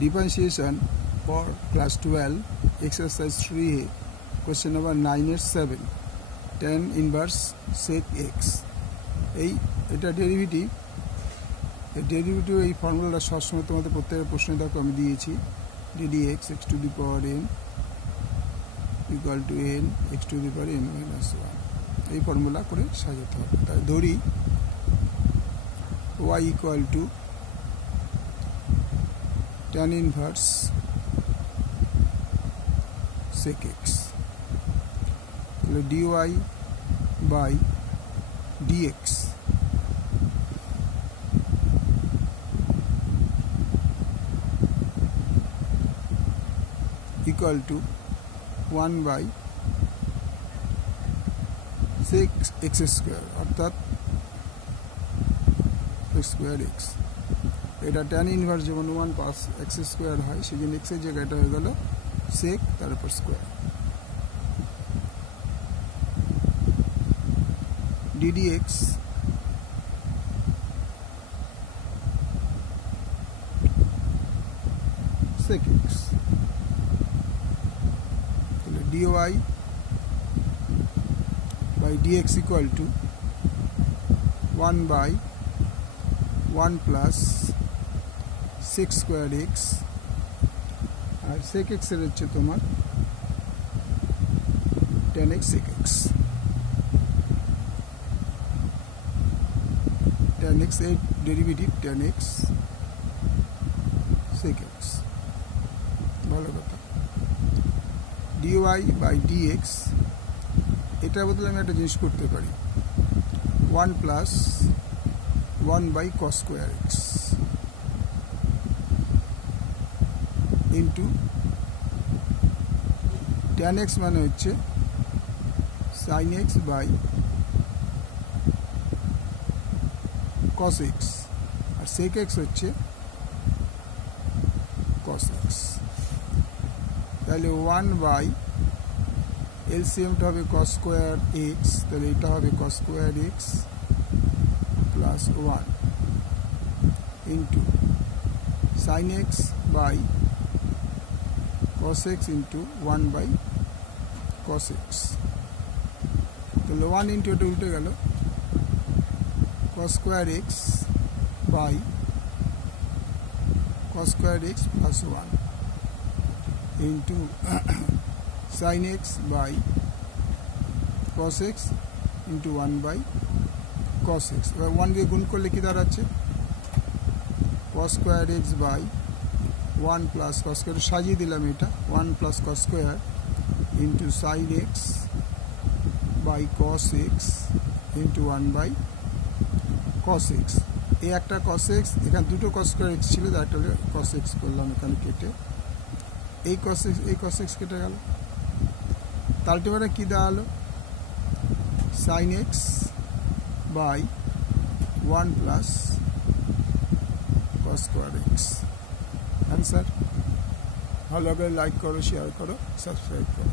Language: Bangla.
Differentiation for class 12 exercise 3a question number 9 and 7 tan inverse sec x এটা ডেরিভেটিভ এই ফর্মুলাটা সবসময় তোমাদের প্রত্যেকের প্রশ্নে দেখো আমি দিয়েছি ddx x to the power n equal to n x to the power n minus 1 এই ফর্মুলা করে সাজাতে হবে। তাই ধরি y equal to tan inverse sec x, dy by dx equal to 1 by sec x square অর্থাৎ square x। এটা tan ইনভার্স যেমন 1 প্লাস x স্কয়ার হয় সেজন্য x এর জায়গায় এটা হয়ে গেল sec তার উপর square ddx sec x dy by dx equal to 1 by 1 plus sec square x R sec x এর হচ্ছে তোমার tan x sec x tan x এর derivative tan x sec x ভালো কথা dy by dx এটার বদলে আমি একটা জিনিস করতে পারি 1 plus 1 by cos square x into tan x মানে হচ্ছে sin x by cos x R sec x হচ্ছে cos x। তাহলে 1 by LCM টা হবে cos square x, তাহলে এটা হবে cos square x plus 1 into sin x by cos x into 1 by cos x। তাহলে 1 into এটা উল্টে গেল cos square x by cos square x plus 1 into sin x by cos x into 1 by cos x। এবার 1 দিয়ে গুণ করলে কি দাঁড়াচ্ছে cos square x by 1 plus cos square সাজিয়ে দিলাম এটা 1 plus cos square into sin x by cos x into 1 by cos x। এই একটা cos x এখানে দুটো cos square x ছিল তার একটা cos x করলাম এখানে কেটে এই cos x কেটে গেল আলটিমেটলি কি দাঁড়ালো sin x by 1 plus cos square x। Answer ভালো করে লাইক করো শেয়ার করো সাবস্ক্রাইব করো।